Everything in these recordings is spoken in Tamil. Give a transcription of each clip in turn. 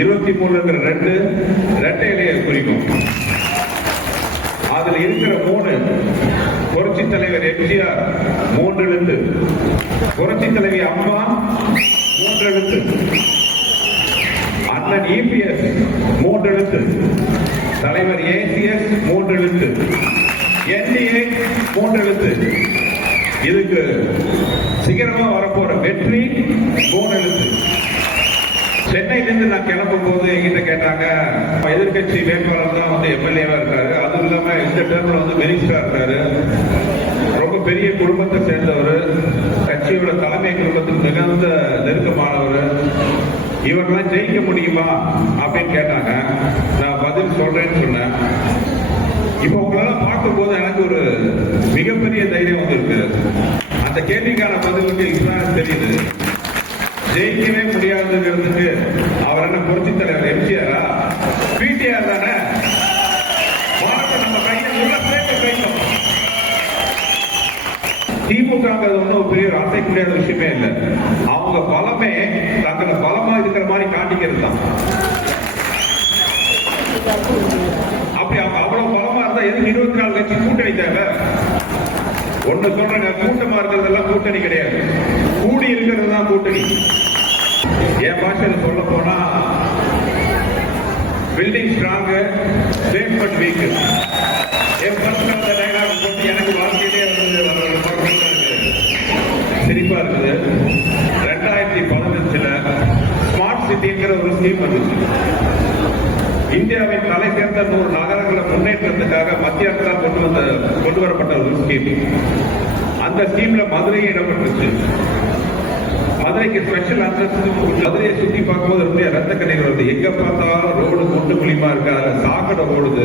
23 2 இரட்டை இலையை குறிக்கும். அதுல இருக்கிற 3 புரட்சி தலைவர் எம்ஜிஆர் 3 எழுத்து, புரட்சி தலைவி அம்மா 3 எழுத்து, அண்ணன் இபிஎஸ் 3 எழுத்து, தலைவர் ஏசிஎஸ் 3 எழுத்து, என்டிஏ 3 எழுத்து. இதுக்கு சிகரமா வரப்போற வெற்றி 3 எழுத்து. சென்னையிலிருந்து நான் கிளம்பும் போது என்கிட்ட கேட்டாங்க, எதிர்கட்சி வேட்பாளர் தான் வந்து எம்எல்ஏவா இருக்காரு, அதுவும் இல்லாம இந்த டேர்ம்ல வந்து மினிஸ்டரா இருக்காரு, ரொம்ப பெரிய குடும்பத்தை சேர்ந்தவர், கட்சியோட தலைமை குடும்பத்துக்கு மிகுந்த நெருக்கமானவர், இவரெல்லாம் ஜெயிக்க முடியுமா அப்படின்னு கேட்டாங்க. நான் பதில் சொல்றேன்னு சொன்னேன். இப்ப உங்களெல்லாம் பார்க்கும் போது எனக்கு ஒரு மிகப்பெரிய தைரியம் வந்து இருக்கு. அந்த கேள்விக்கான பதில் வந்து இப்பதான் தெரியுது. ஜெயிக்கவே முடியாதுங்கிறதுக்கு அவர் என்ன புரட்சி தலைவர் எம்ஜிஆரா, பிடிஆர் தானே? நம்ம கையில உள்ள சேர்த்து கைத்தோம். திமுக ஒன்றும் பெரிய அசைக்க முடியாத விஷயமே இல்லை. அவங்க பலமே தங்களை பலமா இருக்கிற மாதிரி காட்டிக்கிறது தான். அப்படி அவங்க அவ்வளவு பலமா இருந்தா எதுக்கு 24 கட்சி கூட்டணி தேவை? ஒண்ணு சொல்றேங்க, கூட்டமா இருக்கிறதெல்லாம் கூட்டணி கிடையாது, கூடி இருக்கிறது தான் கூட்டணி. என் பாஷையில் சொல்ல போனா building strong safe but week. N personal dialogue போட்டு எனக்கு வாழ்க்கையிலே சிரிப்பா இருக்குது. 2015 ஸ்மார்ட் சிட்டிங்கிற ஒரு ஸ்கீம் வந்துச்சு. இந்தியாவின் தலை சேர்ந்த 100 நகரங்களை முன்னேற்றத்துக்காக மத்திய அரசால் கொண்டு வரப்பட்ட ஒரு ஸ்கீம். அந்த ஸ்கீம்ல மதுரையை இடம்பெற்றுச்சு. மதுரைக்கு ஸ்பெஷல் அந்தஸ்து. மதுரையை சுத்தி பார்க்கும்போது ரத்த கண்ணீர் வருது. எங்க பார்த்தாலும் ரோடு கொண்டு குழிமா இருக்கு, அதுல சாக்கடை ஓடுது,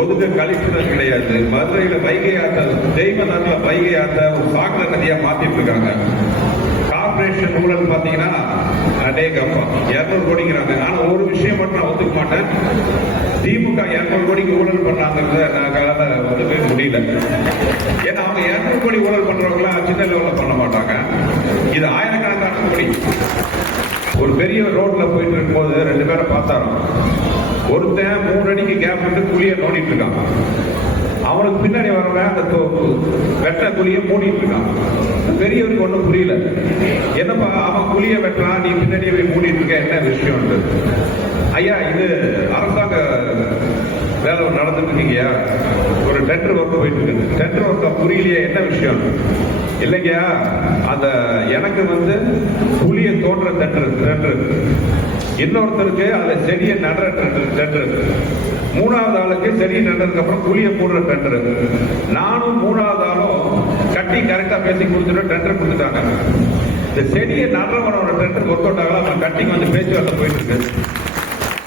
ஒதுக்க கழிப்புறது கிடையாது. மதுரையில வைகை ஆத்த, தெய்வநாட்டுல வைகை ஆத்த ஒரு சாக்கடை நதியா மாத்திட்டு இருக்காங்க. கார்பரேஷன் ஊழல் பாத்தீங்கன்னா அடே கப்பா 200 கோடிங்கிறாங்க. ஆனா ஒரு விஷயம் மட்டும் நான் ஒத்துக்க மாட்டேன், திமுக 200 கோடிக்கு ஊழல் பண்ணாங்கிறத நான் ஒத்துக்கவே முடியல. ஏன்னா அவங்க 200 கோடி ஊழல் பண்றவங்களாம் சின்ன லெவலில் பண்ண மாட்டாங்க, இது ஆயிரக்கணக்கான கோடி. ஒரு பெரிய ரோட்ல போயிட்டு இருக்கும்போது 2 பேரை பார்த்தாரோம். ஒருத்தன் 3 அடிக்கு கேப் விட்டு குழியை நோண்டிட்டு இருக்கான். அவனுக்கு பின்னாடி வரவன் அந்த வெட்ட குழியை மூடிட்டு இருக்கான். பெரியவருக்கு ஒன்றும் புரியல, என்னப்பா அவன் குழியை வெட்டுறான், நீ பின்னாடியே போய் மூடிட்டு இருக்க, என்ன விஷயம்? ஐயா, இது அரசாங்க வேலை நடந்துட்டு இருக்கீங்கயா, ஒரு டெண்டர் ஒர்க் போயிட்டு இருக்கு. டெண்டர் ஒர்க் புரியலையே, என்ன விஷயம்? இல்லைங்கயா, அந்த எனக்கு வந்து குழியை தோன்ற டெண்டர், இன்னொருத்தருக்கு அதுல செடியை நடுற டெண்டர், 3வது ஆளுக்கு செடியை நடுறதுக்கு அப்புறம் குழியை போடுற டெண்டர். நானும் 3வது ஆளும் கட்டி கரெக்டா பேசி கொடுத்துட்டு டெண்டர் கொடுத்துட்டாங்க. இந்த செடியை நடுறவனோட டெண்டர் ஒர்க் அவுட் ஆகலாம், நம்ம கட்டிக்கு வந்து பேச்சுவார்த்தை போயிட்டு இருக்கு.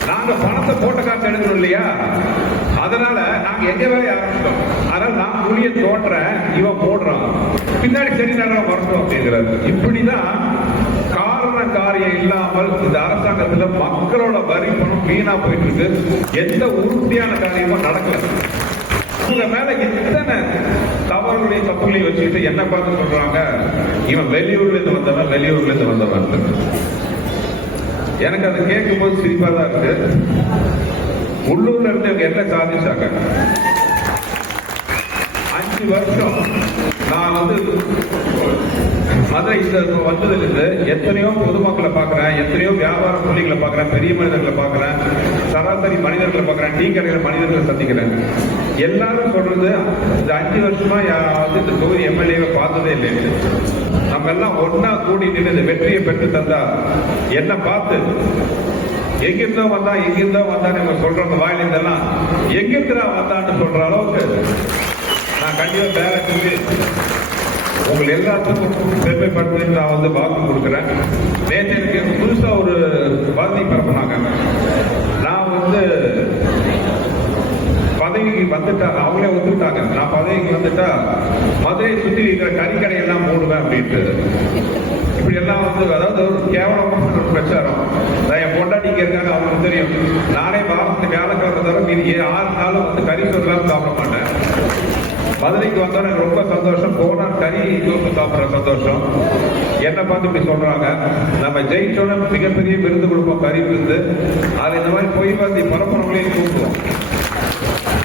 நாங்க பணத்தை போட்ட காசு எடுக்கணும் இல்லையா, அதனால நாங்க எங்க வேலையை ஆரம்பிச்சிட்டோம். அதனால நான் குழியை தோன்றேன், இவன் போடுறான், பின்னாடி சரி நல்லா வரணும் அப்படிங்கிறாரு. இப்படிதான் காரண காரியம் இல்லாமல் இந்த அரசாங்கத்துல மக்களோட வரி பணம் வீணா போயிட்டு இருக்கு. எந்த உறுதியான காரியமும் நடக்கல. உங்க மேல எத்தனை தவறுகளையும் தப்புகளையும் வச்சுக்கிட்டு என்ன பார்த்து சொல்றாங்க, இவன் வெளியூர்ல இருந்து வந்தவன், வெளியூர்ல இருந்து வந்தவன். எனக்கு அதை கேட்கும் போது சிரிப்பா தான் இருக்கு. உள்ளூர்ல இருந்து இவங்க என்ன சாதிச்சாங்க? 5 வருஷம் நான் வந்து மதுரை வந்ததிலிருந்து எத்தனையோ பொதுமக்களை பார்க்கிறேன், எத்தனையோ வியாபார புள்ளிகளை பார்க்கிறேன், பெரிய மனிதர்களை பார்க்கிறேன், சராசரி மனிதர்களை பார்க்கிறேன், டீ கடையில மனிதர்களை சந்திக்கிறேன். எல்லாரும் சொல்றது இந்த 5 வருஷமா வந்து இந்த தொகுதி எம்எல்ஏவை பார்த்ததே இல்லை. நம்ம எல்லாம் ஒன்னா கூடி நின்று இந்த வெற்றியை பெற்று தந்தா என்ன பார்த்து எங்கிருந்தோ வந்தா நம்ம சொல்ற வாயிலிருந்தெல்லாம் எங்கிருந்தா வந்தான்னு சொல்ற அளவுக்கு நான் கண்டிப்பா வேலை செஞ்சு உங்களை எல்லாத்துக்கும் பெருமைப்படுத்தி நான் வந்து வாக்கு கொடுக்குறேன். நேற்று எனக்கு புதுசா ஒரு வார்த்தை பரப்புனாங்க. நான் வந்து பதவிக்கு வந்துட்டா, அவங்களே ஒத்துக்கிட்டாங்க, நான் பதவிக்கு வந்துட்டா மதுரையை சுற்றி இருக்கிற கறிக்கடையெல்லாம் மூடுவேன் அப்படின்ட்டு. இப்படி எல்லாம் வந்து அதாவது ஒரு கேவலமான ஒரு பிரச்சாரம். என் பொண்டாட்டிக்கு இருக்காங்க, அவங்களுக்கு தெரியும். நானே வாரத்துக்கு வியாழக்கிழமை தவிர மீதி 6 நாளும் வந்து கறி சோறுலாம் சாப்பிட மாட்டேன். மதுரைக்கு வந்தோம் எனக்கு ரொம்ப சந்தோஷம். போனா கறி சோறு சாப்பிட்ற சந்தோஷம். என்ன பார்த்து இப்படி சொல்றாங்க, நம்ம ஜெயிச்சோட மிகப்பெரிய விருது கொடுப்போம், கறி விருந்து. பொய்வாதி பரப்புறவங்களையும்